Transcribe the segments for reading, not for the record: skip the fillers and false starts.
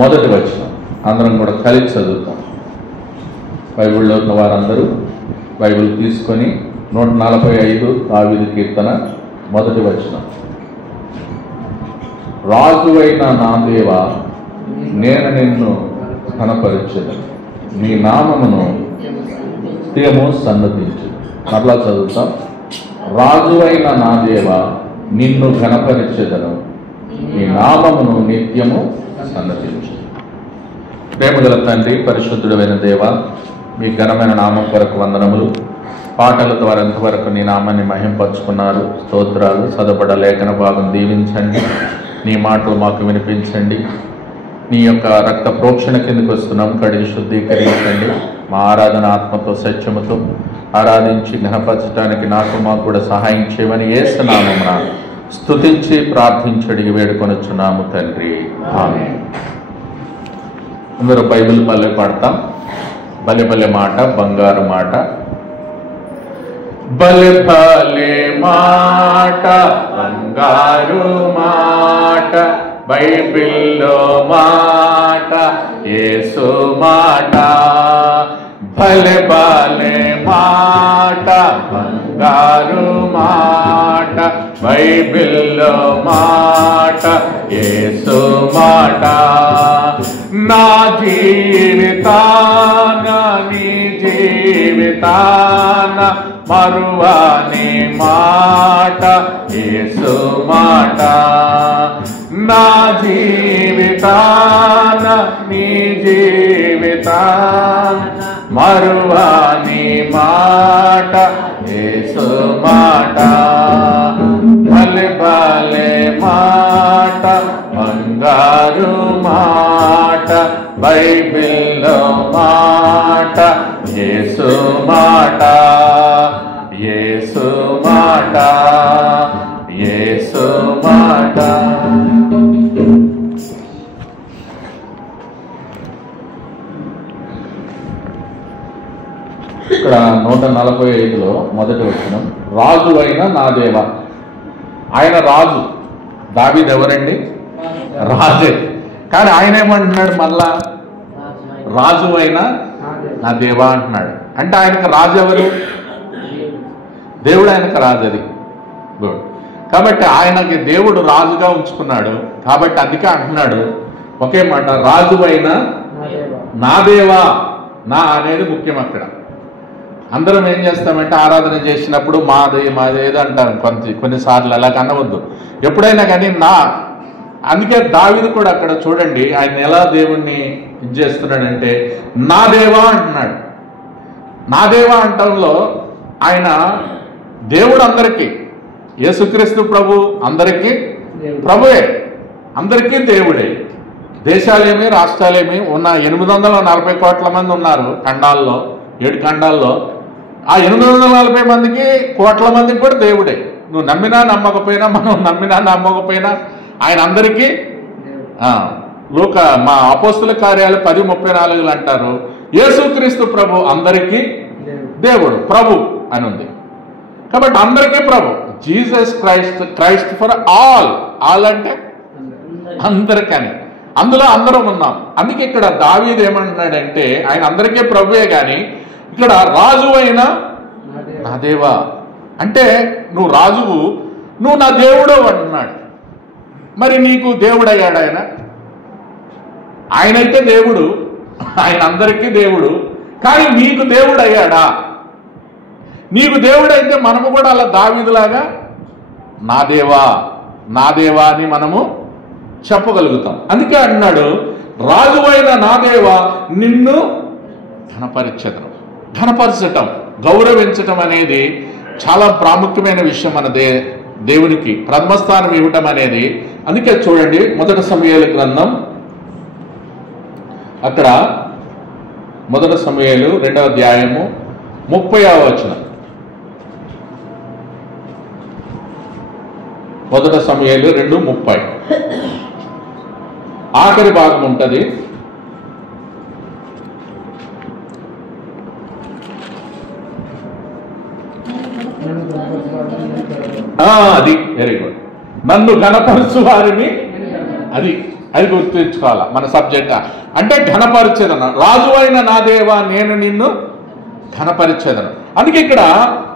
మొదటి వచనం అందరం కూడా కలిసి చదువుతాం. బైబిల్లో ఉన్న వారందరూ బైబిల్ తీసుకొని 145 దావీదు కీర్తన మొదటి వచనం. రాజువైన నా దేవా, నేను నిన్ను ఘనపరచెదను, నీ నామమును నిత్యము సన్నతించు. మరలా చదువుతాం. రాజువైన నా దేవా, నిన్ను ఘనపరచెదను, నీ నామమును నిత్యము సన్నతించు. ప్రేమగల తండ్రి, పరిశుద్ధుడైన దేవ, మీ ఘనమైన నామం కొరకు వందనములు. పాటల ద్వారా ఎంతవరకు నీ నామాన్ని మహింపరుచుకున్నారు. స్తోత్రాలు. చదవబడ లేఖన భాగం దీవించండి. నీ మాటలు మాకు వినిపించండి. నీ యొక్క రక్త ప్రోక్షణ కిందకు వస్తున్నాం. కడిగి శుద్ధీకరించండి. మా ఆరాధన ఆత్మతో సత్యముతో ఆరాధించి ఘనపరచడానికి నాకు మాకు కూడా సహాయం చేయమని యేసు నామమున స్తుతించి ప్రార్థించడి వేడుకొనుచున్నాము తండ్రి. ఆమేన్. అందరూ బైబిల్ బల్లె పాడతాం. బలె బలె మాట, బంగారు మాట. బలె బలె మాట, బంగారు మాట, బైబిల్లో మాట, యేసు మాట. భలే భలే మాట, బంగారు మాట, బైబిల్లో మాట, యేసు మాట. నా జీవితాన నీ జీవితాన మరువని మాట, యేసు మాట. నా జీవితాన నీ జీవితాన మరువని మాట, యేసు మాట. భలే భలే మాట, బంగారు మాట, బైబిల్లో మాట, యేసు మాట, యేసు మాట, యేసు మాట. ఇక్కడ 145లో మొదటి వచనం. రాజు అయిన నా దేవ. ఆయన రాజు. దావీదు ఎవరండి? రాజే. కానీ ఆయన ఏమంటున్నాడు? మళ్ళా రాజు అయిన నా దేవా అంటున్నాడు. అంటే ఆయనకు రాజు ఎవరు? దేవుడు ఆయనకు రాజు. అది గుడ్. కాబట్టి ఆయనకి దేవుడు రాజుగా ఉంచుకున్నాడు. కాబట్టి అందుకే అంటున్నాడు ఒకే మాట, రాజు అయిన నా దేవా. నా అనేది ముఖ్యం. అక్కడ అందరం ఏం చేస్తామంటే ఆరాధన చేసినప్పుడు మాది మాది ఏదో అంటారు. కొన్నిసార్లు అలా కనవద్దు. ఎప్పుడైనా కానీ నా. అందుకే దావీదు కూడా అక్కడ చూడండి ఆయన ఎలా దేవుణ్ణి ఇది చేస్తున్నాడంటే నా దేవా అంటున్నాడు. నా దేవా అంటంలో ఆయన దేవుడు అందరికీ, యేసుక్రీస్తు ప్రభు అందరికీ ప్రభువే, అందరికీ దేవుడే. దేశాలేమి రాష్ట్రాలేమి ఉన్న 840 కోట్ల మంది ఉన్నారు ఖండాల్లో, 7 ఖండాల్లో. ఆ 840 మందికి కోట్ల మందికి కూడా దేవుడే. నువ్వు నమ్మినా నమ్మకపోయినా, మనం నమ్మినా నమ్మకపోయినా ఆయన అందరికీ. మా అపోస్తుల కార్యాలు 10:34 అంటారు యేసుక్రీస్తు ప్రభు అందరికీ దేవుడు, ప్రభు అని ఉంది. కాబట్టి అందరికీ ప్రభు. Jesus Christ, Christ for all. All అంటే అందరికని, అందులో అందరం ఉన్నాం. అందుకే ఇక్కడ దావీదు ఏమంటున్నాడంటే ఆయన అందరికీ ప్రభువే, కానీ ఇక్కడ రాజు అయిన నా దేవా అంటే నువ్వు రాజువు, నువ్వు నా దేవుడు అంటున్నాడు. మరి నీకు దేవుడు అయ్యాడు ఆయన? ఆయనైతే దేవుడు, ఆయన అందరికీ దేవుడు. కానీ నీకు దేవుడు అయ్యాడా? నీకు దేవుడైతే మనము కూడా అలా దావీదులాగా నా దేవా, నా దేవా అని మనము చెప్పగలుగుతాం. అందుకే అన్నాడు రాజువైన నా దేవా, నిన్ను ఘనపరచడం. ఘనపరచటం, గౌరవించటం అనేది చాలా ప్రాముఖ్యమైన విషయం. మన దేవునికి ప్రథమస్థానం ఇవ్వటం అనేది. అందుకే చూడండి 1 సమూయేలు గ్రంథం, అక్కడ 1 సమూయేలు 2వ అధ్యాయము 30వ వచనం. 1 సమూయేలు 2:30 ఆఖరి భాగం ఉంటుంది. అది వెరీ గుడ్. నన్ను ఘనపరచు వారిని, అది అది గుర్తుంచుకోవాలా మన సబ్జెక్ట్. అంటే ఘనపరిచేదను. రాజు అయిన నా దేవా నేను నిన్ను ఘనపరిచేదను. అందుకే ఇక్కడ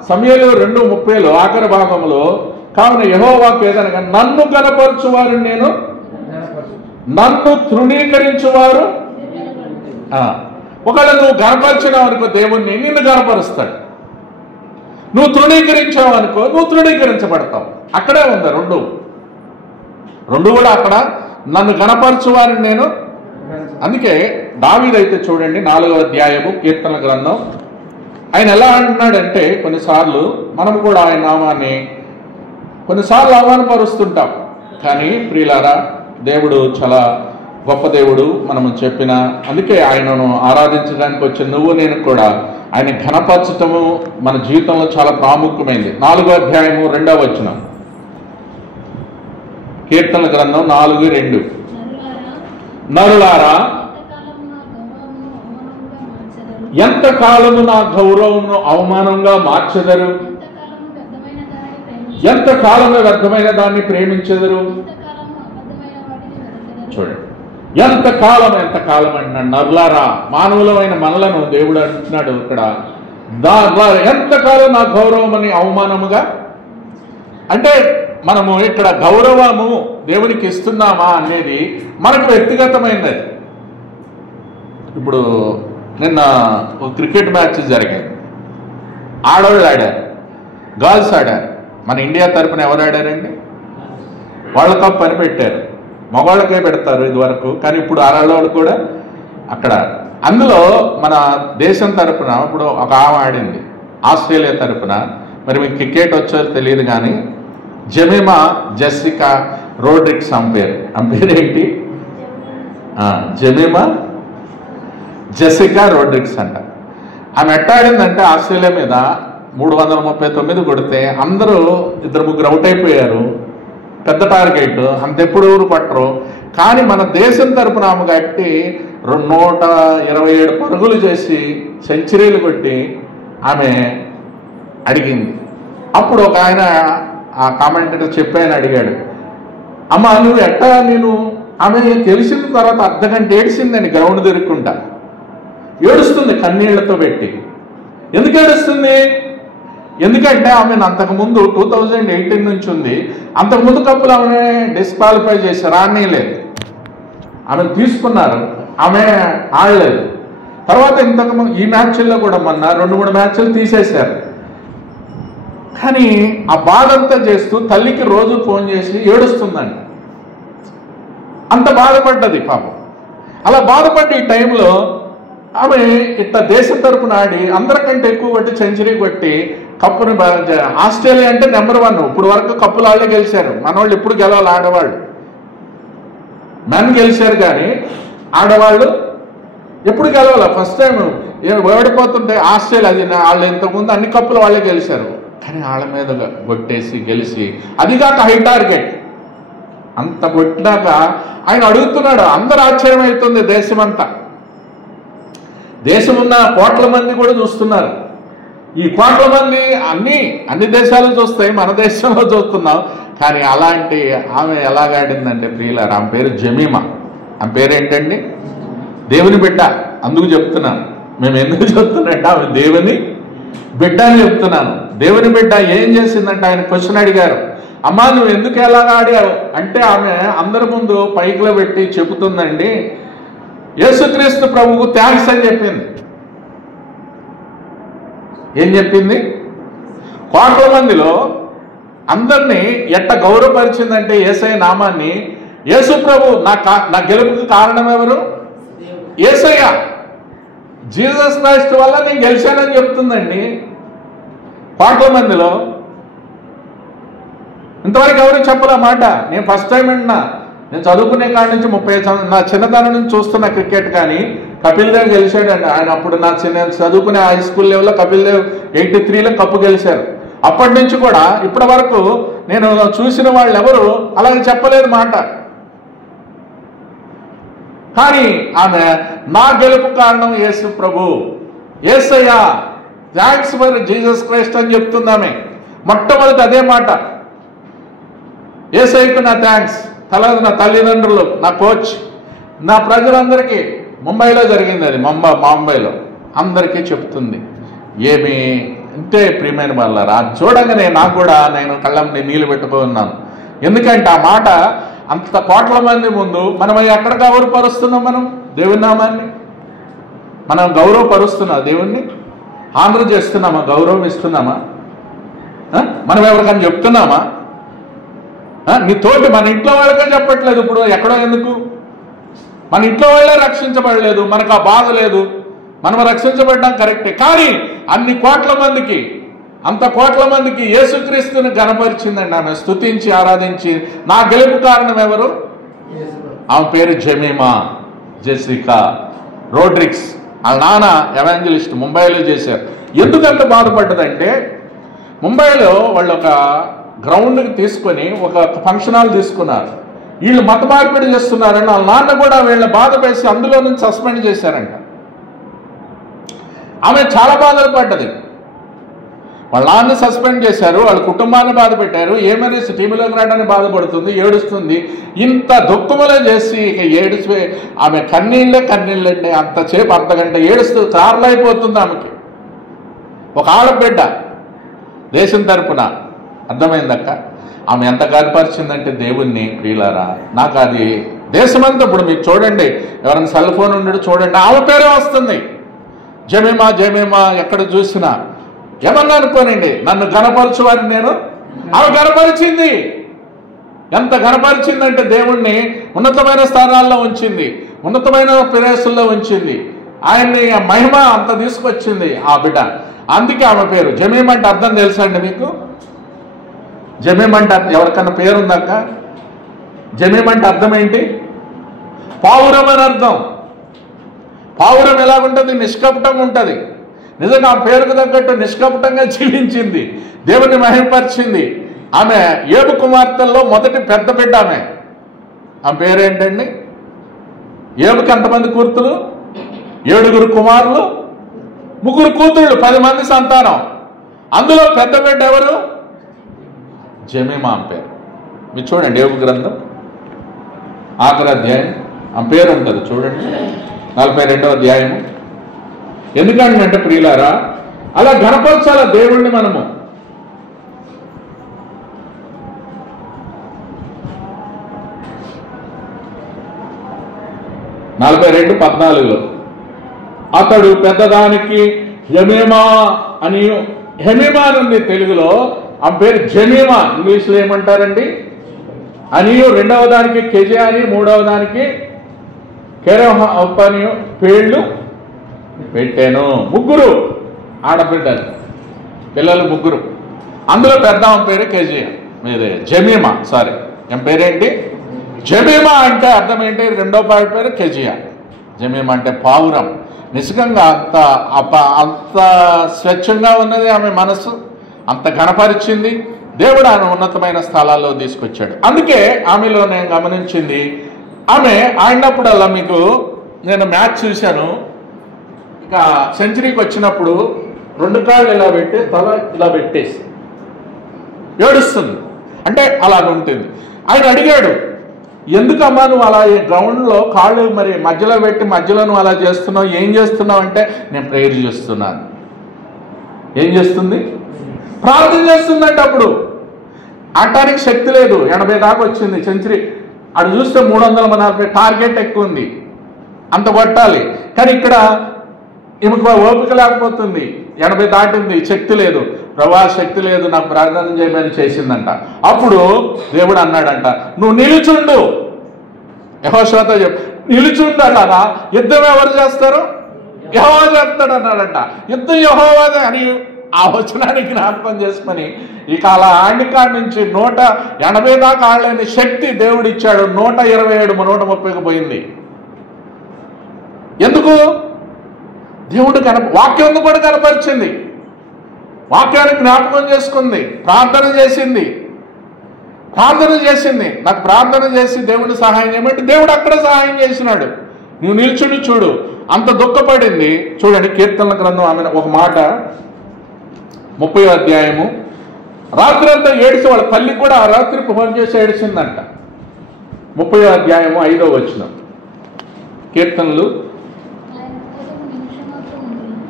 సమూయేలు 2:30 ఆఖరి భాగంలో కావున యెహోవాకు ఏదనగా నన్ను ఘనపరచువారు నేను, నన్ను తృణీకరించువారు. ఒకవేళ నువ్వు ఘనపరిచినావు అనుకో దేవుణ్ణి, నిన్ను ఘనపరుస్తాడు. నువ్వు తృణీకరించావు అనుకో, నువ్వు తృణీకరించబడతావు. అక్కడే ఉంది రెండు కూడా అక్కడ. నన్ను ఘనపరచువారిని నేను. అందుకే దావీదైతే చూడండి 4వ అధ్యాయము కీర్తనల గ్రంథం, ఆయన ఎలా అంటున్నాడంటే కొన్నిసార్లు మనం కూడా ఆయన నామాన్ని కొన్నిసార్లు అవమానపరుస్తుంటాం. కానీ ప్రియులారా, దేవుడు చాలా గొప్ప దేవుడు. మనము చెప్పిన అందుకే ఆయనను ఆరాధించడానికి వచ్చే నువ్వు నేను కూడా ఆయన ఘనపరచటము మన జీవితంలో చాలా ప్రాముఖ్యమైంది. 4వ అధ్యాయము 2వ వచనం, కీర్తనల గ్రంథం 4:2. నరులారా ఎంతకాలము నా గౌరవమును అవమానంగా మార్చెదరు, ఎంతకాలము వ్యర్థమైన దాన్ని ప్రేమించెదరు. చూడండి, ఎంతకాలం అంటున్నాడు. నరులారా, మానవులమైన మనలను దేవుడు అంటున్నాడు ఇక్కడ. ఎంతకాలం నా గౌరవం అని అవమానముగా. అంటే మనము ఇక్కడ గౌరవము దేవునికి ఇస్తున్నామా అనేది మనకు వ్యక్తిగతమైనది. ఇప్పుడు నిన్న ఒక క్రికెట్ మ్యాచ్ జరిగింది. ఆడవాళ్ళు ఆడారు, గర్ల్స్ ఆడారు. మన ఇండియా తరపున ఎవరు ఆడారండి? వరల్డ్ కప్ అని పెట్టారు. మగవాళ్ళకే పెడతారు ఇదివరకు, కానీ ఇప్పుడు ఆడవాళ్ళు కూడా అక్కడ. అందులో మన దేశం తరపున ఇప్పుడు ఒక ఆమె ఆడింది ఆస్ట్రేలియా తరపున. మరి మీకు క్రికెట్ వచ్చో తెలియదు కానీ జెమిమా జెసికా రోడ్రిక్స్ అంపేర్ ఏంటి? జెమిమా జెసికా రోడ్రిక్స్ అంట. ఆమె ఎట్టాడిందంటే ఆస్ట్రేలియా మీద 339 కొడితే అందరూ 2-3 అవుట్ అయిపోయారు. పెద్ద టార్గెట్, అంతెప్పుడు ఊరు పట్టరు. కానీ మన దేశం తరపున ఆమె కట్టి 127 పరుగులు చేసి సెంచరీలు కొట్టి ఆమె అడిగింది. అప్పుడు ఒక ఆయన ఆ కామెంటేటర్ చెప్పాయని అడిగాడు, అమ్మ నువ్వు ఎట్టా? నేను ఆమె తెలిసిన తర్వాత అర్ధగంట ఏడిసిందని గ్రౌండ్ తిరుక్కుంటా. ఏడుస్తుంది కన్నీళ్లతో పెట్టి. ఎందుకు ఏడుస్తుంది? ఎందుకంటే ఆమె అంతకుముందు 2018 నుంచి ఉంది. అంతకుముందు కప్పులు ఆమె డిస్క్వాలిఫై చేశారు, ఆడలేదు. ఆమె తీసుకున్నారు, ఆమె ఆడలేదు. తర్వాత ఇంతకుముందు ఈ మ్యాచ్ల్లో కూడా మొన్న 2-3 మ్యాచ్లు తీసేశారు. కానీ ఆ బాధ అంతా చేస్తూ తల్లికి రోజు ఫోన్ చేసి ఏడుస్తుందండి. అంత బాధపడ్డది పాపం. అలా బాధపడ్డ ఈ టైంలో ఆమె ఇట్లా దేశం తరపున ఆడి అందరికంటే ఎక్కువ కొట్టి సెంచరీ కొట్టి కప్పుని ఆస్ట్రేలియా అంటే నెంబర్ 1. ఇప్పుడు వరకు కప్పులు వాళ్ళే గెలిచారు. మనవాళ్ళు ఎప్పుడు గెలవాలి, ఆడవాళ్ళు. మెన్ గెలిచారు కానీ ఆడవాళ్ళు ఎప్పుడు గెలవాలి. ఫస్ట్ టైం ఓడిపోతుంటే ఆస్ట్రేలియా, అది వాళ్ళు ఇంతకుముందు అన్ని కప్పులు వాళ్ళే గెలిచారు. కానీ వాళ్ళ మీద కొట్టేసి గెలిచి, అదిగాక హై టార్గెట్ అంత కొట్టినాక ఆయన అడుగుతున్నాడు. అందరు ఆశ్చర్యం అవుతుంది దేశమంతా. దేశం ఉన్న కోట్ల మంది కూడా చూస్తున్నారు. ఈ కోట్ల మంది అన్ని దేశాలు చూస్తాయి, మన దేశంలో చూస్తున్నాం. కానీ అలాంటి ఆమె ఎలాగాడిందంటే ప్రియులారా, ఆమె పేరు జెమిమా. ఆమె పేరు ఏంటండి? దేవుని బిడ్డ. అందుకు చెప్తున్నాను. మేము ఎందుకు చెప్తున్నట్టు ఆమె దేవుని బిడ్డ అని చెప్తున్నాను. దేవుని బిడ్డ ఏం చేసిందంటే ఆయన క్వశ్చన్ అడిగారు, అమ్మా నువ్వు ఎందుకు ఎలాగ ఆడావు అంటే ఆమె అందరి ముందు పైకిలో పెట్టి చెబుతుందండి, యేసుక్రీస్తు ప్రభువుకు థ్యాంక్స్ అని చెప్పింది. ఏం చెప్పింది? కోట్ల మందిలో అందరినీ ఎట్ట గౌరవపరిచిందంటే యేసయ్య నామాన్ని. యేసు ప్రభు నా గెలుపుకి కారణం ఎవరు? యేసయ్య. జీసస్ క్రైస్ట్ వల్ల నేను గెలిచానని చెప్తుందండి కోట్ల మందిలో. ఇంతవరకు ఎవరు చెప్పలే మాట. నేను ఫస్ట్ టైం వింటున్నా. నేను చదువుకునే కాడి నుంచి 30 సంవత్సరాలు నా చిన్నతనం నుంచి చూస్తున్న క్రికెట్. కానీ కపిల్ దేవ్ గెలిచాడండి. ఆయన అప్పుడు నా చదువుకునే హై స్కూల్ లెవెల్లో కపిల్ దేవ్ 83లో కప్పు గెలిచారు. అప్పటి నుంచి కూడా ఇప్పటి వరకు నేను చూసిన వాళ్ళు ఎవరు అలాగే చెప్పలేదు మాట. కానీ ఆమె నా గెలుపు కారణం యేసు ప్రభు, యేసయ్య, థ్యాంక్స్ ఫర్ జీసస్ క్రైస్ట్ అని చెప్తుంది ఆమె. మొట్టమొదటి అదే మాట, యేసయ్యకు నా థ్యాంక్స్. తర్వాత నా తల్లిదండ్రులు, నా కోచ్, నా ప్రజలందరికీ, ముంబైలో జరిగింది అది, ముంబైలో అందరికీ చెప్తుంది. ఏమి అంటే ప్రియమైన వాళ్ళారా, అది చూడంగానే నాకు కూడా నేను కళ్ళని నీళ్ళు పెట్టుకున్నాను. ఎందుకంటే ఆ మాట అంత కోట్ల మంది ముందు మనం ఎక్కడ గౌరవపరుస్తున్నాం? మనం దేవుని నామాన్ని మనం గౌరవపరుస్తున్నాం, దేవుణ్ణి ఆనర్ చేస్తున్నామా? గౌరవం ఇస్తున్నామా? మనం ఎవరికైనా చెప్తున్నామా? నీ తోటి మన ఇంట్లో వాళ్ళకే చెప్పట్లేదు. ఇప్పుడు ఎక్కడో ఎందుకు? మన ఇంట్లో వాళ్ళే రక్షించబడలేదు, మనకు ఆ బాధ లేదు. మనం రక్షించబడ్డాం కరెక్టే, కానీ అన్ని కోట్ల మందికి, అంత కోట్ల మందికి యేసుక్రీస్తుని గణపరిచిందండి ఆమె, స్తుతించి ఆరాధించి. నా గెలుపు కారణం ఎవరు? ఆమె పేరు జెమీమా జెసికా రోడ్రిక్స్. వాళ్ళ నాన్న ఎవాంజలిస్ట్, ముంబైలో చేశారు. ఎందుకంత బాధపడ్డదంటే, ముంబైలో వాళ్ళు ఒక గ్రౌండ్కి తీసుకొని ఒక ఫంక్షన్ హాల్ తీసుకున్నారు. వీళ్ళు మత మార్పిడి చేస్తున్నారని వాళ్ళ నాన్న కూడా వీళ్ళని బాధ వేసి అందులో నుంచి సస్పెండ్ చేశారంట. ఆమె చాలా బాధలు పడ్డది. వాళ్ళ నాన్న సస్పెండ్ చేశారు, వాళ్ళ కుటుంబాన్ని బాధ పెట్టారు. ఏమైనా టీవీలోకి రావడానికి బాధపడుతుంది, ఏడుస్తుంది. ఇంత దుఃఖములే చేసి ఇక ఏడిచిపోయి ఆమె కన్నీళ్ళండి. అంతసేపు అర్ధగంట ఏడుస్తూ తారలైపోతుంది ఆమెకి. ఒక ఆడబిడ్డ దేశం తరపున. అర్థమైందక్క? ఆమె ఎంత గర్వపరిచిందంటే దేవుణ్ణి. ప్రియులారా, నాకు అది దేశమంతా ఇప్పుడు మీకు చూడండి, ఎవరైనా సెల్ ఫోన్ ఉండడు చూడండి, ఆమె పేరే వస్తుంది, జెమీమా జెమీమా. ఎక్కడ చూసినా ఏమన్నా అనుకోనండి, నన్ను గణపరచు వారిని నేను. ఆమె గణపరిచింది. ఎంత గణపరిచిందంటే దేవుణ్ణి ఉన్నతమైన స్థానాల్లో ఉంచింది, ఉన్నతమైన ప్రదేశంలో ఉంచింది. ఆయన్ని మహిమ అంత తీసుకొచ్చింది ఆ బిడ్డ. అందుకే ఆమె పేరు జెమీమా. అంటే అర్థం తెలుసా అండి మీకు? జెమీమా అంటే ఎవరికన్నా పేరుందాక? జెమీమా అంటే అర్థం ఏంటి? పావురం అని అర్థం. పావురం ఎలాగుంటుంది? నిష్కపటంగా ఉంటుంది. నిజంగా ఆ పేరుకు తగ్గట్టు నిష్కపటంగా జీవించింది, దేవుని మహిమపరిచింది. ఆమె 7 కుమార్తెల్లో మొదటి పెద్ద బిడ్డ ఆమె. ఆమె పేరేంటండి? ఏబుకి ఎంతమంది కూతురు? 7 కుమారులు, 3 కూతుళ్ళు, 10 మంది సంతానం. అందులో పెద్ద బిడ్డ ఎవరు? జెమీమా ఆమె పేరు. మీరు చూడండి, ఏబు గ్రంథం 6వ అధ్యాయం ఆమె పేరు ఉంటుంది చూడండి, 42వ అధ్యాయము. ఎందుకంటే ప్రియులారా, అలా గణపరచాల దేవుణ్ణి మనము. నలభై 14 అతడు పెద్దదానికి జెమీమా అని, హెమీమా నుండి తెలుగులో ఆ పేరు జెమీమా, ఇంగ్లీష్లో ఏమంటారండి? అనియు. 2వ దానికి కెజే అని, 3వ దానికి కెరొహని పేర్లు పెట్టాను. 3 ఆడబిడ్డలు, పిల్లలు 3. అందులో పెద్ద ఆమె పేరు కెజే, మీదే జెమీమా. సారీ, ఏం పేరేంటి? జెమీమా. అంటే అర్థం ఏంటి? 2వ పేరు కెజియా. జెమీమా అంటే పావురం. నిజంగా అంత స్వచ్ఛంగా ఉన్నది ఆమె మనసు, అంత గణపరిచింది. దేవుడు ఆమె ఉన్నతమైన స్థలాల్లో తీసుకొచ్చాడు. అందుకే ఆమెలో నేను గమనించింది, ఆమె ఆడినప్పుడల్లా, మీకు నేను మ్యాచ్ చూశాను, ఇక సెంచరీకి వచ్చినప్పుడు 2 కాళ్ళు ఇలా పెట్టి తల ఇలా పెట్టేసి ఏడుస్తుంది. అంటే అలాగ ఉంటుంది. ఆయన అడిగాడు, ఎందుకమ్మా నువ్వు అలా ఈ గ్రౌండ్లో కాళ్ళు మరి మధ్యలో పెట్టి మధ్యలో నువ్వు అలా చేస్తున్నావు, ఏం చేస్తున్నావు అంటే, నేను ప్రేయర్ చేస్తున్నాను. ఏం చేస్తుంది? ప్రార్థన చేస్తుందంటే. అప్పుడు ఆడటానికి శక్తి లేదు, 80 దాకా వచ్చింది సెంచరీ. అటు చూస్తే 340 టార్గెట్ ఎక్కువ ఉంది, అంత కొట్టాలి. కానీ ఇక్కడ ఈమెకు ఓపిక లేకపోతుంది, 80 దాటింది, శక్తి లేదు. ప్రభా శక్తి లేదు, నాకు ప్రార్థన చేయమని చేసిందంట. అప్పుడు దేవుడు అన్నాడంట, నువ్వు నిలుచుండు. యెహోషువతో చెప్పు, నిలుచుండు అన్నారా? యుద్ధం ఎవరు చేస్తారు? యెహోవా చేస్తాడు అన్నాడంట. యుద్ధం యెహోవాదే అని ఆ వచనానికి జ్ఞాపకం చేసుకొని ఇక అలా ఆండికాడ నుంచి 180 దాకా ఆడలేని శక్తి దేవుడు ఇచ్చాడు. 127 130కి పోయింది. ఎందుకు? దేవుడు వాక్యం కూడా కనపరిచింది, వాక్యాన్ని జ్ఞాపకం చేసుకుంది, ప్రార్థన చేసింది. నాకు ప్రార్థన చేసి దేవుడిని సహాయం చేయమంటే దేవుడు అక్కడ సహాయం చేసినాడు. నువ్వు నిల్చుని చూడు. అంత దుఃఖపడింది. చూడండి, కీర్తనల గ్రంథం ఆమె ఒక మాట, 30వ అధ్యాయము. రాత్రి అంతా ఏడిసి, వాళ్ళ తల్లి కూడా ఆ రాత్రి ఫోన్ చేసి ఏడిచిందంట. 30వ అధ్యాయము 5వ వచనం. కీర్తనలు.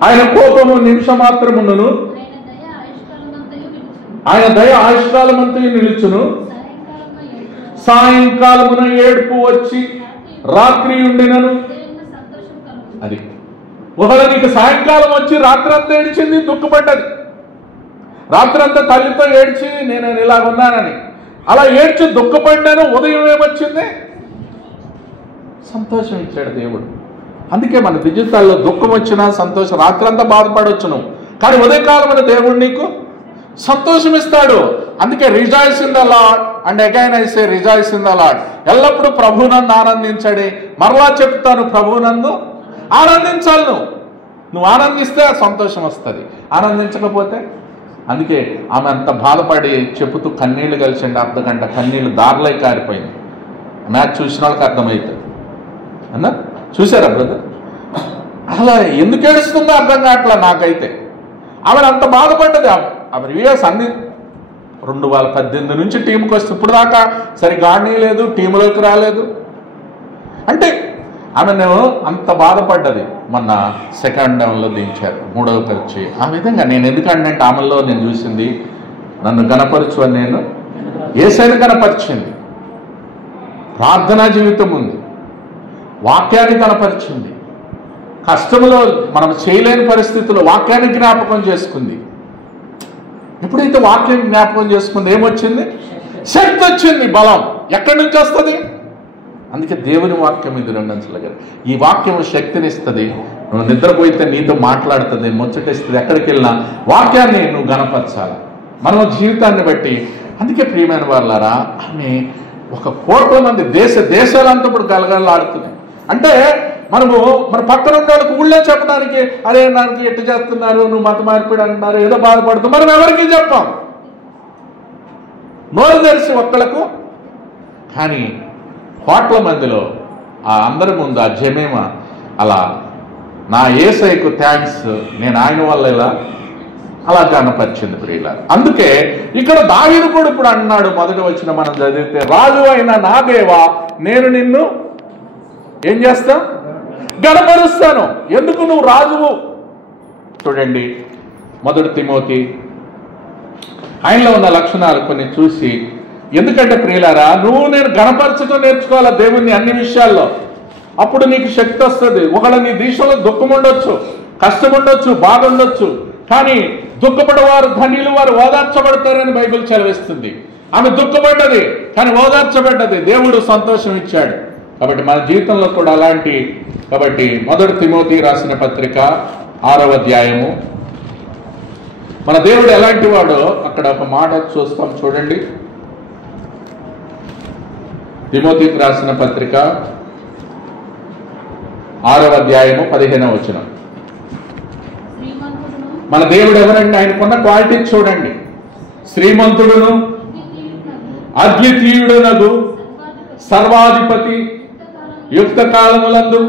ఆయన కోపము నిమిషమాత్రముండును, ఆయన దయ ఆయుష్కాలమంతయు నిలుచును. సాయంకాలమున ఏడుపు వచ్చి రాత్రి ఉండినను. అది ఒకవేళ నీకు సాయంకాలం వచ్చి రాత్రి అంతా ఏడిచింది, దుఃఖపడ్డది. రాత్రి అంతా తల్లితో ఏడ్చి నేను ఇలా ఉన్నానని అలా ఏడ్చి దుఃఖపడ్డాను. ఉదయం ఏమొచ్చింది? సంతోషం ఇచ్చాడు దేవుడు. అందుకే మన జీవితాల్లో దుఃఖం వచ్చినా సంతోషం, రాత్రంతా బాధపడవచ్చు కానీ ఉదయకాలమైన దేవుడు నీకు సంతోషం ఇస్తాడు. అందుకే rejoice in the lord and again I say rejoice in the lord. ఎల్లప్పుడూ ప్రభువునందు ఆనందించండి. మరలా చెప్తాను, ప్రభువునందు ఆనందించాలి. నువ్వు ఆనందిస్తే సంతోషం వస్తుంది, ఆనందించకపోతే. అందుకే ఆమె అంత బాధపడి చెప్పుతూ కన్నీళ్లు కలిసిండి. అర్ధగంట కన్నీళ్లు దారిలో కారిపోయింది. మ్యాచ్ చూసిన వాళ్ళకి అర్థమవుతుంది అన్నా. చూసారా బ్రదర్? అలా ఎందుకు ఏడుస్తుందో అర్థం కావట్లా నాకైతే. ఆమె అంత బాధపడ్డది. ఆమె రివ్యూస్ అన్ని 2018 నుంచి టీంకి వస్తే ఇప్పుడు దాకా సరిగ్గా ఆడనీయలేదు, టీంలోకి రాలేదు. అంటే ఆమెను అంత బాధపడ్డది. మొన్న సెకండ్ డౌన్లో దించారు, 3వ ఖర్చు. ఆ విధంగా నేను ఎందుకంటే ఆమెలో నేను చూసింది, నన్ను గణపరచు అని నేను యేసయ్యను గణపరిచింది. ప్రార్థనా జీవితం ఉంది, వాక్యాన్ని గణపరిచింది. కష్టంలో మనం చేయలేని పరిస్థితుల్లో వాక్యాన్ని జ్ఞాపకం చేసుకుంది. ఎప్పుడైతే వాక్యం జ్ఞాపకం చేసుకుంది ఏమొచ్చింది? శక్తి వచ్చింది, బలం. ఎక్కడి నుంచి వస్తుంది? అందుకే దేవుని వాక్యం ఇది 2 అంచెలుగా. ఈ వాక్యం శక్తినిస్తుంది. నువ్వు నిద్రపోయితే నీతో మాట్లాడుతుంది, ముచ్చటిస్తుంది. ఎక్కడికి వెళ్ళినా వాక్యాన్ని నువ్వు గణపరచాలి మన జీవితాన్ని బట్టి. అందుకే ప్రియమైన వాళ్ళారా, ఆమె 1 కోట్ల మంది దేశాలంతా ఇప్పుడు గలగలాడుతున్నాయి. అంటే మనము మన పక్కన ఉన్న వాళ్ళకి ఊళ్ళో చెప్పడానికి, అరే నాకు ఎట్టు చేస్తున్నారు, నువ్వు మత మార్పిడి అంటున్నారు, ఏదో బాధపడుతూ మనం ఎవరికి చెప్పాం, నోరు తెరిచి ఒక్కలకు. కానీ కోట్ల మందిలో ఆ అందరి ముందు ఆ జమేమ అలా నా యేసయ్యకు థ్యాంక్స్, నేను ఆయన వల్ల ఇలా అలా కనపరిచింది ప్రియుల. అందుకే ఇక్కడ దావీదు కూడా ఇప్పుడు అన్నాడు, మొదటి వచ్చిన మనం చదివితే, రాజు అయిన నా దేవా నేను నిన్ను ఏం చేస్తా? గణపరుస్తాను. ఎందుకు? నువ్వు రాజువు. చూడండి, 1 తిమోతి ఆయనలో ఉన్న లక్షణాలు కొన్ని చూసి, ఎందుకంటే ప్రియులారా, నువ్వు నేను గణపరచడం నేర్చుకోవాలా దేవుణ్ణి అన్ని విషయాల్లో. అప్పుడు నీకు శక్తి వస్తుంది. ఒకవేళ నీ దేశంలో దుఃఖం ఉండొచ్చు, కష్టం ఉండొచ్చు, బాధ ఉండొచ్చు, కానీ దుఃఖపడేవారు ధన్యులు, వారు ఓదార్చబడతారని బైబిల్ చదివిస్తుంది. ఆమె దుఃఖపడ్డది కానీ ఓదార్చబడ్డది, దేవుడు సంతోషం ఇచ్చాడు. కాబట్టి మన జీవితంలో కూడా అలాంటి. కాబట్టి 1 తిమోతి రాసిన పత్రిక 6వ అధ్యాయము. మన దేవుడు ఎలాంటి వాడో అక్కడ ఒక మాట చూస్తాం, చూడండి. తిమోతికి రాసిన పత్రిక 6వ అధ్యాయము 15వ వచనం. మన దేవుడు ఎవరండి? ఆయనకున్న క్వాలిటీ చూడండి. శ్రీమంతుడును అద్వితీయుడునగు సర్వాధిపతి యుక్త కాలములందు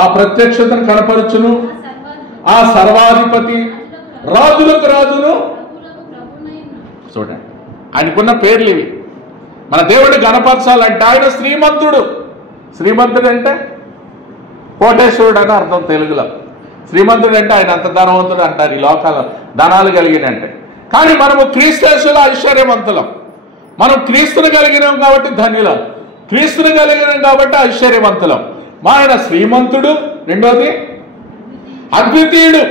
ఆ ప్రత్యక్షతను కనపరచును. ఆ సర్వాధిపతి రాజులకు రాజును. చూడండి, ఆయనకున్న పేర్లు ఇవి. మన దేవుడిని గణపరచాలంటే ఆయన శ్రీమంతుడు. శ్రీమంతుడు అంటే కోటేశ్వరుడు అని అర్థం తెలుగులో. శ్రీమంతుడు అంటే ఆయన అంత ధనవంతుడు అంటారు ఈ లోకాల్లో, ధనాలు కలిగినంటే. కానీ మనము క్రీస్తేశ్వరుల ఐశ్వర్యవంతులం. మనం క్రీస్తుని కలిగినాం కాబట్టి ధన్యులం, క్రీస్తుని కలిగినాం కాబట్టి ఐశ్వర్యవంతులం. మా ఆయన శ్రీమంతుడు. రెండోది అద్వితీయుడు.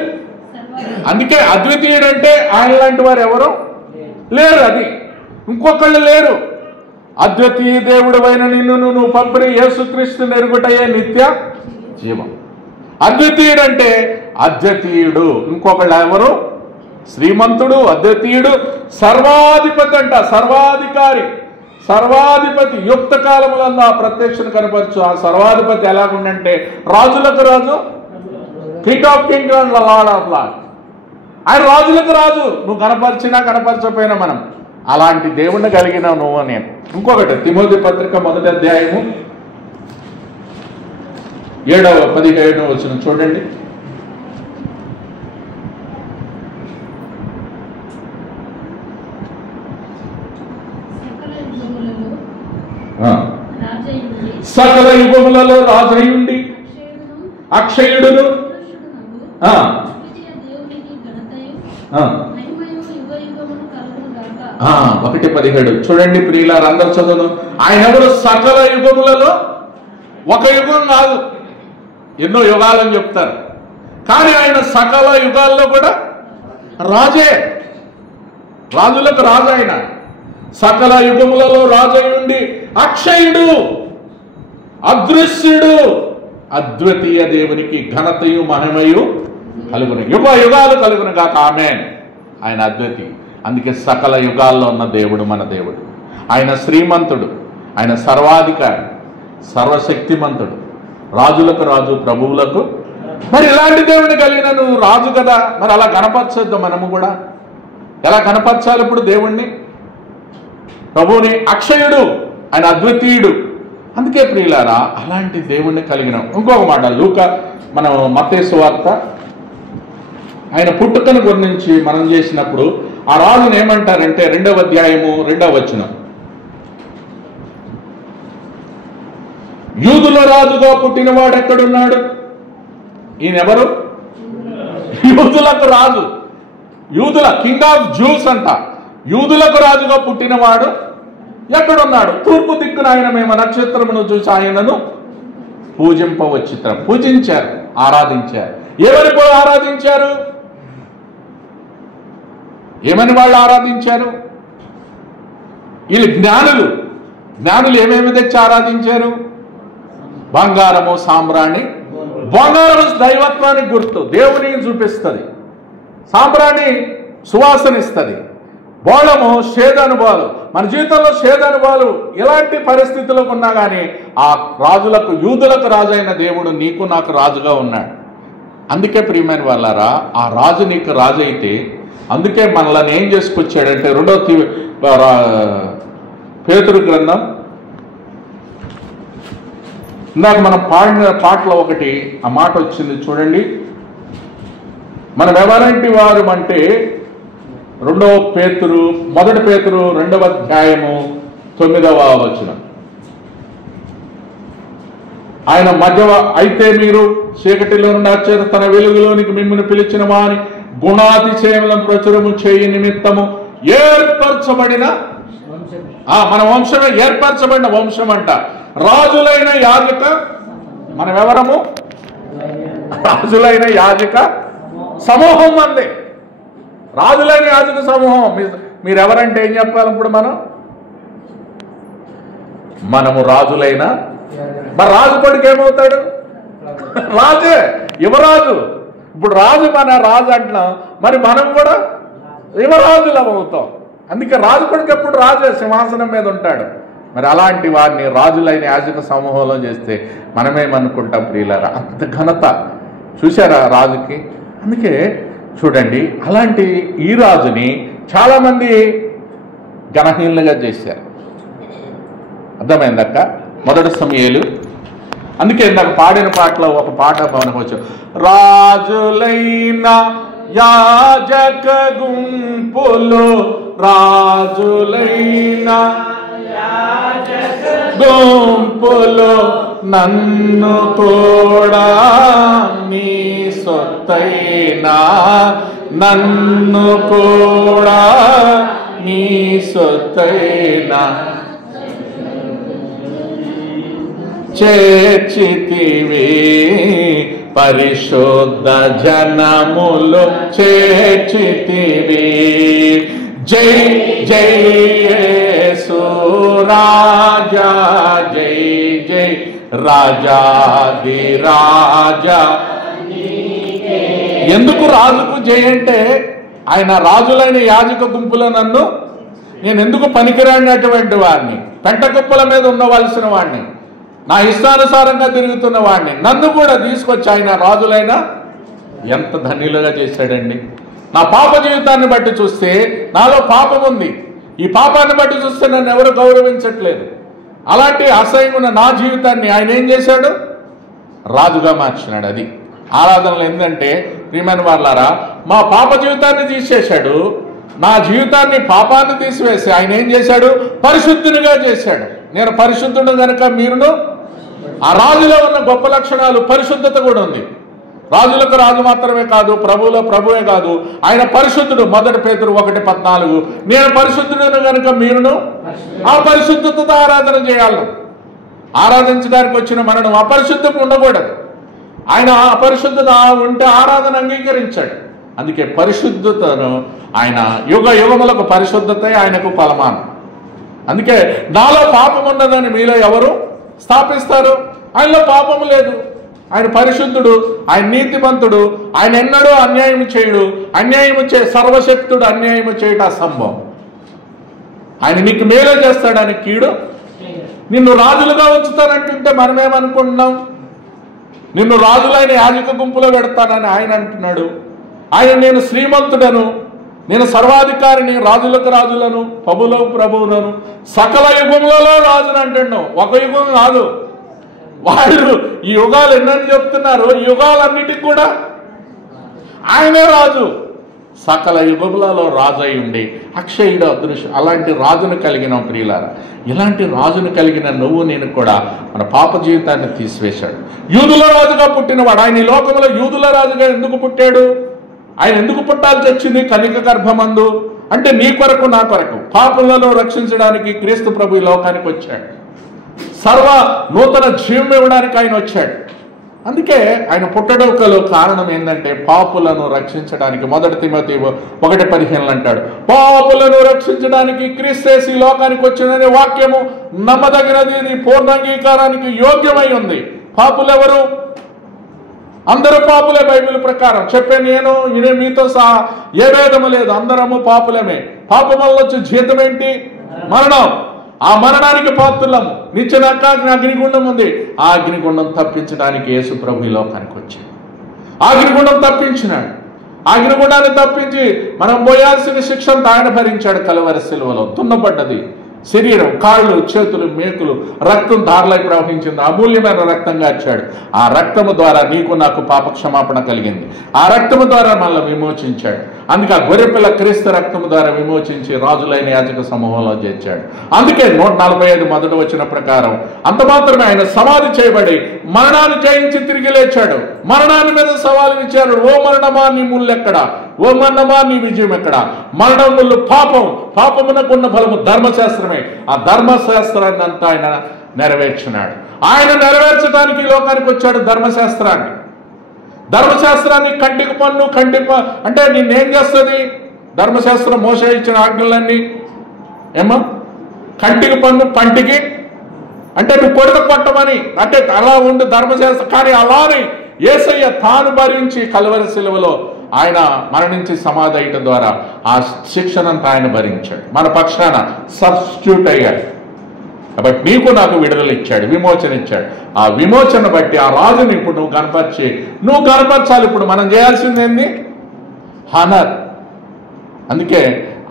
అందుకే అద్వితీయుడు అంటే ఆయన లాంటి వారు ఎవరు లేరు, అది ఇంకొకళ్ళు లేరు. అద్వితీయ దేవుడు అయిన నిన్ను నువ్వు పంపిన యేసుక్రీస్తు ఎరుగుటయే నిత్య జీవం. అద్వితీయుడు అంటే అద్వితీయుడు, ఇంకొకళ్ళు ఎవరు? శ్రీమంతుడు, అద్వితీయుడు, సర్వాధిపతి అంట, సర్వాధికారి, సర్వాధిపతి. యుక్త కాలములందు ఆ ప్రత్యక్షను కనపరచు. ఆ సర్వాధిపతి ఎలాగుండంటే రాజులకు రాజు, king of king and lord of lord. ఆయన రాజులకు రాజు. నువ్వు కనపరిచినా కనపరచపోయినా మనం అలాంటి దేవుణ్ణి కలిగిన నువ్వు నేను. ఇంకొకటి తిమోతి పత్రిక 1వ అధ్యాయము 7వ 17వ వచనం చూడండి. సకల యుగములలో రాజయుండి అక్షయుడును ఒకటి 17 చూడండి ప్రియులారా, అందరూ చదువును. ఆయన ఎవరు? సకల యుగములలో, ఒక యుగం కాదు, ఎన్నో యుగాలని చెప్తారు, కానీ ఆయన సకల యుగాల్లో కూడా రాజే, రాజులకు రాజు. ఆయన సకల యుగములలో రాజయుండి అక్షయుడు, అదృశ్యుడు, అద్వితీయ దేవునికి ఘనతయు మహిమయు కలుగును, యుగ యుగాలు కలుగును గాక. ఆమేన్. ఆయన అద్వితీయ, అందుకే సకల యుగాల్లో ఉన్న దేవుడు మన దేవుడు. ఆయన శ్రీమంతుడు, ఆయన సర్వాధికారి, సర్వశక్తిమంతుడు, రాజులకు రాజు, ప్రభువులకు. మరి ఇలాంటి దేవుడిని కలిగిన నువ్వు రాజు కదా, మరి అలా కనపరచొద్దు. మనము కూడా ఎలా కనపరచాలి ఇప్పుడు దేవుణ్ణి? ప్రభువుని అక్షయుడు, ఆయన అద్వితీయుడు. అందుకే ప్రియులారా, అలాంటి దేవుణ్ణి కలిగిన. ఇంకొక మాట, లూకా, మనం మత్తయి సువార్త, ఆయన పుట్టుకను గురించి మనం చేసినప్పుడు ఆ రాజును ఏమంటారంటే 2వ అధ్యాయము 2వ వచనం, యూదుల రాజుగా పుట్టినవాడు ఎక్కడున్నాడు? ఈయనెవరు? యూదులకు రాజు, యూదుల కింగ్ ఆఫ్ జ్యూస్ అంట. యూదులకు రాజుగా పుట్టినవాడు ఎక్కడున్నాడు? తూర్పు దిక్కున ఆయన మేము నక్షత్రమును చూసి ఆయనను పూజింపవచ్చిత్రం. పూజించారు, ఆరాధించారు. ఏమని పోయి ఆరాధించారు? ఏమని వాళ్ళు ఆరాధించారు? వీళ్ళు జ్ఞానులు. జ్ఞానులు ఏమేమి తెచ్చి ఆరాధించారు? బంగారము, సాంబ్రాణి. బంగారము దైవత్వానికి గుర్తు, దేవుని చూపిస్తుంది. సాంబ్రాణి సువాసనిస్తుంది. బోళము షేదనుభవాలు. మన జీవితంలో షేదనుభవాలు ఎలాంటి పరిస్థితుల్లో ఉన్నా కానీ ఆ రాజులకు, యూదులకు రాజు అయిన దేవుడు నీకు నాకు రాజుగా ఉన్నాడు. అందుకే ప్రియమైన వాళ్ళారా, ఆ రాజు నీకు రాజు అయితే, అందుకే మనల్ని ఏం చేసుకొచ్చాడంటే 2వ పేతురు గ్రంథం, ఇందాక మనం పాడిన పాటలో ఒకటి ఆ మాట వచ్చింది చూడండి. మనం ఎవరంటి వారు అంటే 1 పేతురు 2వ అధ్యాయము 9వ వచనం, ఆయన మధ్య అయితే మీరు చీకటిలో నుండి అచ్చేత తన వెలుగులోనికి మిమ్మల్ని పిలిచిన వారి గుణాతిశయములను ప్రచురము చేయి నిమిత్తము ఏర్పరచబడిన, మన వంశమే ఏర్పరచబడిన వంశం అంట. రాజులైన యాజక, మనం ఎవరము? రాజులైన యాజక సమూహం అంది. రాజులైన యాజక సమూహం. మీరెవరంటే ఏం చెప్పాలి ఇప్పుడు? మనము రాజులైన, మరి రాజు కొడుకు ఏమవుతాడు? రాజే, యువరాజు. ఇప్పుడు రాజు మన రాజు అంటున్నాం, మరి మనం కూడా యువరాజులం అవుతాం. అందుకే రాజు కొడుకు ఎప్పుడు రాజే, సింహాసనం మీద ఉంటాడు. మరి అలాంటి వారిని రాజులైన యాజక సమూహంలో చేస్తే మనమేమనుకుంటాం ప్రియులారా? అంత ఘనత చూశారా రాజుకి? అందుకే చూడండి, అలాంటి ఈ రాజుని చాలామంది ఘనహీనులుగా చేశారు. అర్థమైందక్క? 1 సమూయేలు. అందుకే నాకు పాడిన పాటలో ఒక పాట మనకు వచ్చు, రాజులైన యాజక గుంపులో, రాజులైన గుంపులో నన్ను కూడా నీ సొత్తైనా, నన్ను కూడా నీ సొత్తైనా చేర్చితివి, పరిశుద్ధ జనములు చేర్చితివి. జై జై యేసు రాజా, జై జై రాజాది రాజా. ఎందుకు రాజుకు జై అంటే, ఆయన రాజులైన యాజక గుంపులో నన్ను, నేను ఎందుకు పనికిరానటువంటి వాడిని, పెంట కుప్పల మీద ఉండవలసిన వాడిని, నా ఇష్టానుసారంగా తిరుగుతున్న వాడిని, నన్ను కూడా తీసుకొచ్చి ఆయన రాజులైన ఎంత ధన్యులుగా చేశాడండి. నా పాప జీవితాన్ని బట్టి చూస్తే నాలో పాపం ఉంది. ఈ పాపాన్ని బట్టి చూస్తే నన్ను ఎవరు గౌరవించట్లేదు. అలాంటి అసహ్యమున్న నా జీవితాన్ని ఆయన ఏం చేశాడు? రాజుగా మార్చినాడు. అది ఆరాధనలు. ఏంటంటే ప్రియమైన వాళ్ళారా, మా పాప జీవితాన్ని తీసేశాడు. నా జీవితాన్ని, పాపాన్ని తీసివేసి ఆయన ఏం చేశాడు? పరిశుద్ధునిగా చేశాడు. నేను పరిశుద్ధుడు కనుక మీరును. ఆ రాజులో ఉన్న గొప్ప లక్షణాలు పరిశుద్ధత కూడా ఉంది. రాజులకు రాజు మాత్రమే కాదు, ప్రభువులో ప్రభువే కాదు, ఆయన పరిశుద్ధుడు. 1 పేతురు 1:14 నేను పరిశుద్ధుడు కనుక మీరును ఆ పరిశుద్ధతతో ఆరాధన చేయాలి. ఆరాధించడానికి వచ్చిన మనం అపరిశుద్ధం ఉండకూడదు. ఆయన అపరిశుద్ధత ఉంటే ఆరాధన అంగీకరించాడు. అందుకే పరిశుద్ధతను ఆయన యుగ యుగములకు పరిశుద్ధత ఆయనకు ఫలమానం. అందుకే నాలో పాపం ఉన్నదని మీలో ఎవరు స్థాపిస్తారు? ఆయనలో పాపము లేదు. ఆయన పరిశుద్ధుడు, ఆయన నీతిమంతుడు, ఆయన ఎన్నడూ అన్యాయం చేయడు. అన్యాయము సర్వశక్తుడు, అన్యాయము చేయట అసంభవం. ఆయన నీకు మేలు చేస్తాడని కీడు. నిన్ను రాజులుగా ఉంచుతానంటుంటే మనమేమనుకుంటున్నాం? నిన్ను రాజులైన యాజక గుంపులో పెడతానని ఆయన అంటున్నాడు. ఆయన నేను శ్రీమంతుడను, నేను సర్వాధికారిని, రాజులకు రాజులను, ప్రభువులకు ప్రభువులను, సకల యుగములలో రాజును అంటున్నావు. ఒక యుగం కాదు. వాళ్ళు ఈ యుగాలు ఎన్నని చెప్తున్నారు, ఈ యుగాలన్నిటికి కూడా ఆయనే రాజు. సకల యుగములలో రాజు అయి ఉండి అక్షయుడు అదృశ్యం. అలాంటి రాజును కలిగిన ప్రియులారా, ఇలాంటి రాజును కలిగిన నువ్వు నేను కూడా మన పాప జీవితాన్ని తీసివేశాడు. యూదుల రాజుగా పుట్టినవాడు. ఆయన ఈ లోకంలో యూదుల రాజుగా ఎందుకు పుట్టాడు? ఆయన ఎందుకు పుట్టాల్సి వచ్చింది కన్యక గర్భమందు? అంటే నీ కొరకు నా కొరకు పాపులను రక్షించడానికి క్రీస్తు ప్రభు ఈ లోకానికి వచ్చాడు. సర్వ నూతన జీవం ఇవ్వడానికి ఆయన వచ్చాడు. అందుకే ఆయన పుట్టడోకలో కారణం ఏంటంటే పాపులను రక్షించడానికి. 1 తిమోతి 1:15 అంటాడు, పాపులను రక్షించడానికి క్రీస్తు ఈ లోకానికి వచ్చిననే వాక్యము నమ్మదగినది, ఇది పూర్ణాంగీకారానికి యోగ్యమై ఉంది. పాపులు ఎవరు? అందరూ పాపులే. బైబిల్ ప్రకారం చెప్పే నేను ఇదే మీతో సహా ఏ భేదము లేదు, అందరము పాపులమే. పాపం వల్ల వచ్చే జీతం ఏంటి? మరణం. ఆ మరణానికి పాత్రులము. నిత్యనక అగ్నిగుండం ఉంది. ఆ అగ్నిగుండం తప్పించడానికి యేసు ప్రభు ఈ లోకానికి వచ్చాడు. ఆ అగ్నిగుండం తప్పించినాడు. ఆ అగ్నిగుండాన్ని తప్పించి మనం పోయాల్సిన శిక్షను ఆయన భరించాడు కలువరి శిలువలో. తున్నపడ్డది శరీరం, కాళ్ళు, చేతులు, మేకులు, రక్తం ధారలై ప్రవహించింది. అమూల్యమైన రక్తంగా ఇచ్చాడు. ఆ రక్తము ద్వారా నీకు నాకు పాప క్షమాపణ కలిగింది. ఆ రక్తము ద్వారా మనల్ని విమోచించాడు. అందుకే ఆ గొర్రెపిల్ల క్రీస్తు రక్తము ద్వారా విమోచించి రాజులైన యాజక సమూహంలో చేర్చాడు. అందుకే 145 మొదట వచ్చిన ప్రకారం అంత మాత్రమే ఆయన సమాధి చేయబడి మరణాన్ని జయించి తిరిగి లేచాడు. మరణాన్ని మీద సవాలు ఇచ్చాడు. ఓ మరణమా నీ ముళ్ళు ఎక్కడా? ఓ మరణమా నీ విజయం ఎక్కడా? మరణం ముళ్ళు పాపం, పాపమునకున్న ఫలము ధర్మశాస్త్రమే. ఆ ధర్మశాస్త్రాన్ని అంతా ఆయన నెరవేర్చినాడు. ఆయన నెరవేర్చడానికి ఈ లోకానికి వచ్చాడు. ధర్మశాస్త్రాన్ని కంటికి పన్ను, అంటే నిన్నేం చేస్తుంది ధర్మశాస్త్రం? మోసే ఇచ్చిన ఆజ్ఞలన్నీ ఏమో కంటికి పన్ను, పంటికి అంటే నువ్వు కొడుకు పట్టమని, అంటే అలా ఉండు ధర్మశాస్త్రం. కానీ అలానే యేసయ్య తాను భరించి కలువరి శిలువలో ఆయన మరణించి సమాధి అయ్యటం ద్వారా ఆ శిక్షనంతా ఆయన భరించాడు. మన పక్షాన సబ్స్టిట్యూట్ అయ్యాడు. కాబట్టి నీకు నాకు విడుదల ఇచ్చాడు, విమోచన ఇచ్చాడు. ఆ విమోచన బట్టి ఆ రాజుని ఇప్పుడు నువ్వు కనపరచాలి. ఇప్పుడు మనం చేయాల్సింది ఏంది? హానర్. అందుకే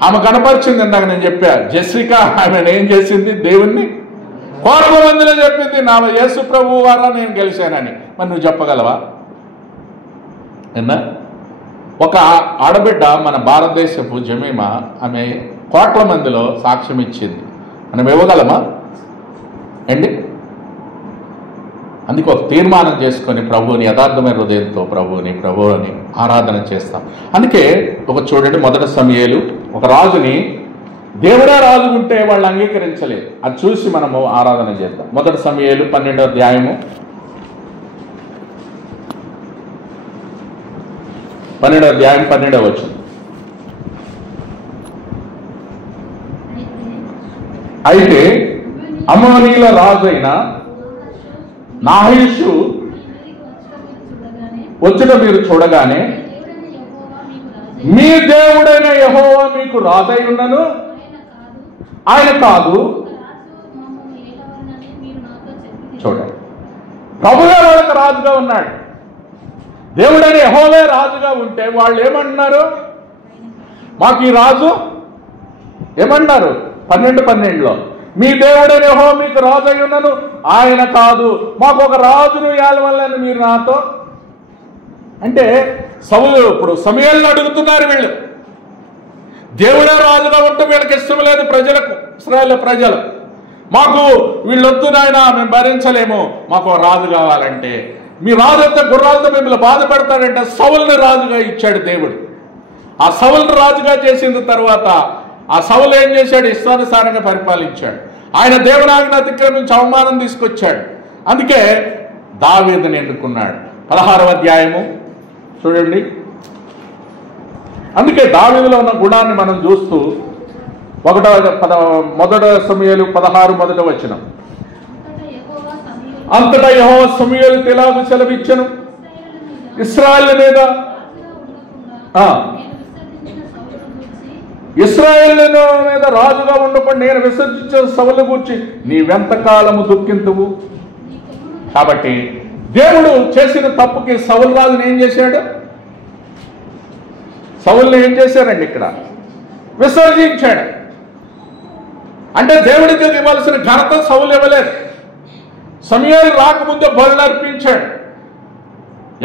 ఆమె కనపరిచింది. ఇందాక నేను చెప్పా, జెసిక ఆమె ఏం చేసింది? దేవుణ్ణి 1,000 మందిలో చెప్పింది, నా యేసు ప్రభు ద్వారా నేను గెలిచానని. మరి నువ్వు చెప్పగలవా? నిన్న ఒక ఆడబిడ్డ మన భారతదేశపు జమీమా, ఆమె 1,000 మందిలో సాక్ష్యం ఇచ్చింది. మనం ఇవ్వగలమా అండి? అందుకే ఒక తీర్మానం చేసుకొని ప్రభువుని యథార్థమైన హృదయంతో ప్రభువుని ఆరాధన చేస్తాం. అందుకే ఒక చూడండి, 1 సమూయేలు ఒక రాజుని దేవుడే రాజు ఉంటే వాళ్ళు అంగీకరించలేదు. అది చూసి మనము ఆరాధన చేద్దాం. 1 సమూయేలు 12వ అధ్యాయము 12వ అధ్యాయం 12వ వచనం. అయితే అమ్మోనీయుల రాజు అయిన నాహషు వచ్చుట మీరు చూడగానే మీ దేవుడైన యెహోవా మీకు రాజై ఉన్నను, ఆయన కాదు. చూడండి, ప్రభువే వాళ్ళకి రాజుగా ఉన్నాడు. దేవుడైన యెహోవా రాజుగా ఉంటే వాళ్ళు ఏమంటున్నారు? మాకు ఈ రాజు ఏమన్నారు? 12:12లో మీ దేవుడైన యెహోవా మీకు రాజు అయి ఉన్నను, ఆయన కాదు. మాకు ఒక రాజును ఏలవల్లని మీరు నాతో అంటే సౌలు ఇప్పుడు సమూయేలును అడుగుతున్నారు. వీళ్ళు దేవుడే రాజుగా ఉంటే వీళ్ళకి ఇష్టం లేదు ప్రజలకు, ఇశ్రాయేలు ప్రజలు. మాకు వీళ్ళొద్దు నాయన, మేము భరించలేము, మాకు రాజు కావాలంటే, మీ రాజు అంతా గుర్రాలతో మిమ్మల్ని బాధ పెడతాడంటే సౌలుని రాజుగా ఇచ్చాడు దేవుడు. ఆ సౌలుని రాజుగా చేసిన తర్వాత ఆ సౌలు ఏం చేశాడు? ఇష్టానుసారంగా పరిపాలించాడు. ఆయన దేవునాజ్ఞను అతిక్రమించి అవమానం తీసుకొచ్చాడు. అందుకే దావీదుని ఎన్నుకున్నాడు. 16వ అధ్యాయము చూడండి. అందుకే దావీదులో ఉన్న గుణాన్ని మనం చూస్తూ మొదటి సమూయేలు 16 మొదటి వచనం. అంతటా యెహోవా సమూయేలుతో ఇలాగు సెలవిచ్చెను, ఇశ్రాయేలు మీద రాజుగా ఉండకుండా నేను విసర్జించిన సౌలు గూర్చి నీవెంతకాలము దుఃఖింతువు. కాబట్టి దేవుడు చేసిన తప్పుకి సౌలు రాజుని ఏం చేశాడు? సౌలుని ఏం చేశారండి? ఇక్కడ విసర్జించాడు. అంటే దేవుడికి ఇవ్వాల్సిన ఘనత సౌలు ఇవ్వలేదు. సమూయేలు రాకముందే బలులు అర్పించాడు.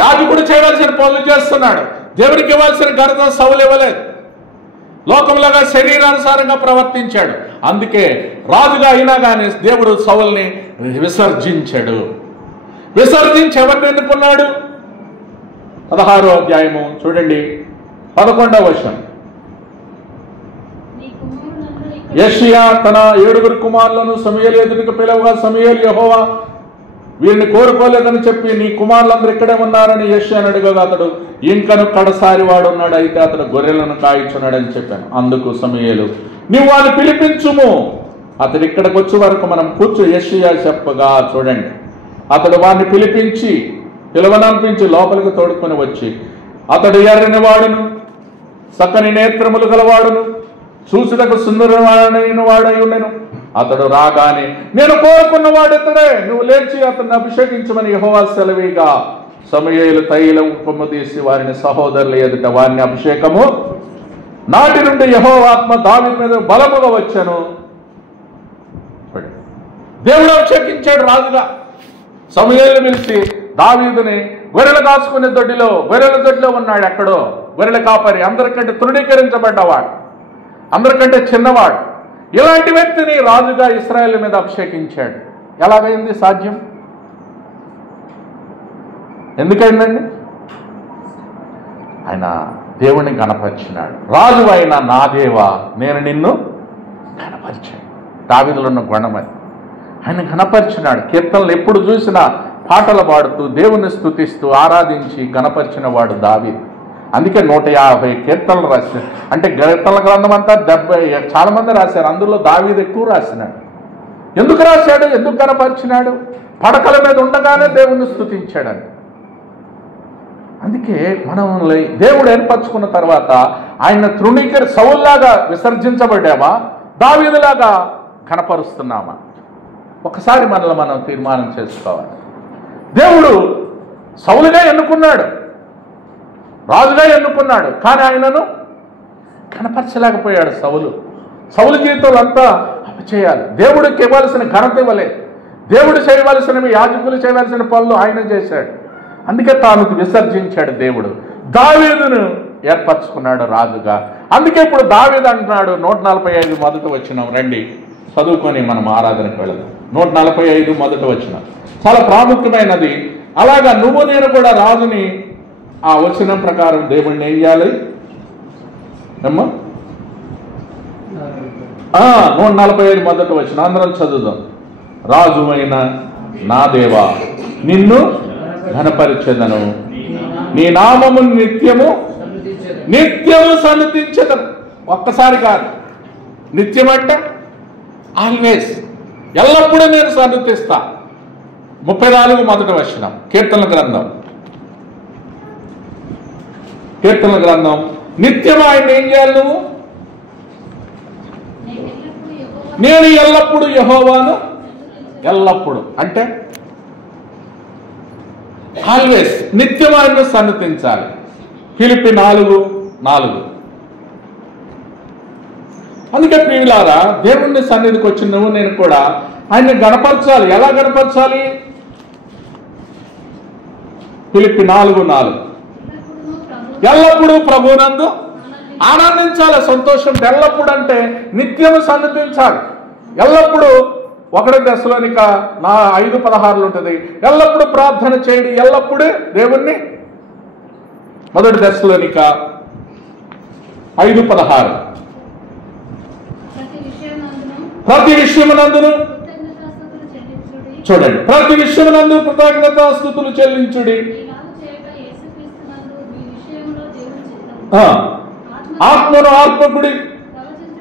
యాజకుడు చేయవలసిన పనులు చేస్తున్నాడు. దేవుడికి ఇవ్వాల్సిన ఘనత సౌలు ఇవ్వలేదు. లోకంలోగా శరీరానుసారంగా ప్రవర్తించాడు. అందుకే రాజుగా అయినా కానీ దేవుడు సౌలుని విసర్జించాడు. విసర్జించి ఎవరిని ఎన్నుకున్నాడు? 16వ అధ్యాయము చూడండి, 11వ వచనం. యెషయా తన 7 కుమారులను సమూయేలు ఎదుటికి పిలవగా సమూయేలు యెహోవా వీరిని కోరుకోలేదని చెప్పి నీ కుమారులందరూ ఇక్కడే ఉన్నారని యెషయాను అడుగగా అతడు ఇంకను కడసారి వాడు ఉన్నాడు, అయితే అతడు గొర్రెలను కాయిచున్నాడని చెప్పాను. అందుకు సమూయేలు నువ్వు వాడిని పిలిపించుము, అతడు ఇక్కడికి వచ్చే వరకు మనం కూర్చో. యెషయా చెప్పగా చూడండి, అతడు వాడిని పిలవనంపించి లోపలికి తోడుకొని వచ్చి అతడు ఎర్రని వాడును చక్కని నేత్రములు గలవాడును చూసుటకు సుందరమైన వాడై ఉండెను. అతడు రాగానే నేను కోరుకున్న వాడు ఇతడే, నువ్వు లేచి అతన్ని అభిషేకించమని యెహోవా సెలవిగా సమూయేలు తైలం కొమ్ము తీసి వారిని సహోదరుల ఎదుట వారిని అభిషేకము నాటి నుండి యెహోవా ఆత్మ దావీదు మీద బలముగా వచ్చాను. దేవుడు అభిషేకించాడు రాజుగా. సమూయేలును పిలిచి దావీదుని గొర్రెలు కాసుకునే గొర్రెల దొడ్డిలో ఉన్నాడు. ఎక్కడో గొర్రెల కాపరి, అందరికంటే తృణీకరించబడ్డవాడు, అందరికంటే చిన్నవాడు. ఇలాంటి వ్యక్తిని రాజుగా ఇశ్రాయేలు మీద అభిషేకించాడు. ఎలాగైంది సాధ్యం? ఎందుకైందండి? ఆయన దేవుణ్ణి గణపరిచినాడు. రాజు అయిన నా దేవా నేను నిన్ను గణపరిచాను. దావీదులో ఉన్న గుణం అది. ఆయన గణపరిచినాడు. కీర్తనలు ఎప్పుడు చూసినా పాటలు పాడుతూ దేవుణ్ణి స్తుతిస్తూ ఆరాధించి గణపరిచిన వాడు దావీదు. అందుకే 150 కీర్తనలు రాశారు. అంటే కీర్తనల గ్రంథం అంతా 70 చాలా మంది రాశారు. అందులో దావీదు ఎక్కువ రాసినాడు. ఎందుకు రాశాడు? ఎందుకు గణపరిచినాడు? పడకల మీద ఉండగానే దేవుణ్ణి స్తుతించాడని. అందుకే మనల్ని దేవుడు ఏర్పరచుకున్న తర్వాత ఆయన సౌలులాగా విసర్జించబడ్డామా, దావీదులాగా కనపరుస్తున్నామా? ఒకసారి మనల్ని మనం తీర్మానం చేసుకోవాలి. దేవుడు సౌలుగా ఎన్నుకున్నాడు, రాజుగా ఎన్నుకున్నాడు, కానీ ఆయనను కనపరచలేకపోయాడు. సౌలు జీవితంలో అంతా చేయాలి. దేవుడికి ఇవ్వాల్సిన ఘనత ఇవ్వలేదు. దేవుడు చేయవలసినవి, యాజకులు చేయవలసిన పనులు ఆయన చేశాడు. అందుకే తాను విసర్జించాడు. దేవుడు దావీదును ఏర్పరచుకున్నాడు రాజుగా. అందుకే ఇప్పుడు దావీదు అంటున్నాడు 145 మొదటి వచనం. రండి చదువుకొని మనం ఆరాధనకు వెళదాం. 145 మొదటి వచనం చాలా ప్రాముఖ్యమైనది. అలాగా నువ్వు నేను కూడా రాజుని ఆ వచనం ప్రకారం దేవుణ్ణి ఏం చేయాలి అమ్మా? 145 మొదటి వచనం అందరం చదువుదాం. రాజు అయిన నా దేవా నిన్ను ఘనపరిచెదను, నీ నామము నిత్యము సన్నతించెదను. ఒక్కసారి కాదు, నిత్యం అంటే ఆల్వేస్, ఎల్లప్పుడూ నేను సన్నతిస్తా. 34 మొదటి వచనం కీర్తనల గ్రంథం. నిత్యం ఆయన ఏం చేయాలి? నువ్వు నేను ఎల్లప్పుడూ యెహోవాను, ఎల్లప్పుడు అంటే ఆల్వేస్, నిత్యం ఆయన్ను సన్నతించాలి. ఫిలిప్పి 4:4. అందుకే ప్రియులారా, దేవుణ్ణి సన్నిధికి వచ్చిన నువ్వు నేను కూడా ఆయన్ని గణపరచాలి. ఎలా గణపరచాలి? ఫిలిప్పి 4:4 ఎల్లప్పుడూ ప్రభువునందు ఆనందించాలి. సంతోషం ఎల్లప్పుడు అంటే నిత్యము సన్నతించాలి. ఎల్లప్పుడూ 1 దశలోనిక 5:16 ఉంటుంది, ఎల్లప్పుడూ ప్రార్థన చేయడి, ఎల్లప్పుడూ దేవుణ్ణి. 1 దశలోనిక 5:16 ప్రతి విషయమునందును చూడండి, ప్రతి విషయమునందు కృతజ్ఞతాస్తుతులు చెల్లించుడి, ఆత్మను ఆర్పకుడి,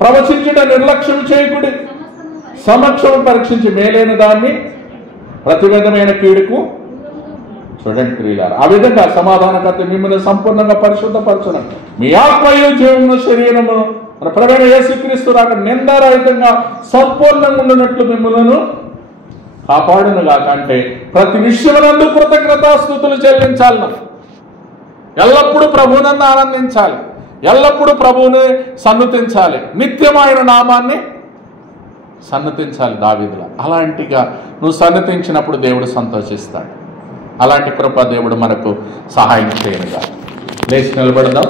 ప్రవచించుట నిర్లక్ష్యం చేయకుడి, సమక్షం పరీక్షించి మేలైన దాన్ని ప్రతి విధమైన కీడుకు. చూడండి ప్రియులారా, ఆ విధంగా సమాధానకర్త మిమ్మల్ని సంపూర్ణంగా పరిశుద్ధపరచును, మీ ఆత్మయు జీవము శరీరము మన ప్రభువైన యేసుక్రీస్తు రాక నిందారహితంగా సంపూర్ణంగా ఉండినట్లు మిమ్మల్ని కాపాడునుగాక. అంటే ప్రతి విషయమునందు కృతజ్ఞతాస్తుతులు చెల్లించాలి, ఎల్లప్పుడూ ప్రభువునందు ఆనందించాలి, ఎల్లప్పుడూ ప్రభువుని సన్నుతించాలి, నిత్యమైన నామాన్ని సన్నతించాలి. దావీదులా అలాంటిగా నువ్వు సన్నతించినప్పుడు దేవుడు సంతోషిస్తాడు. అలాంటి కృప దేవుడు మనకు సహాయం చేయనుగా. లేచి నిలబడదాం.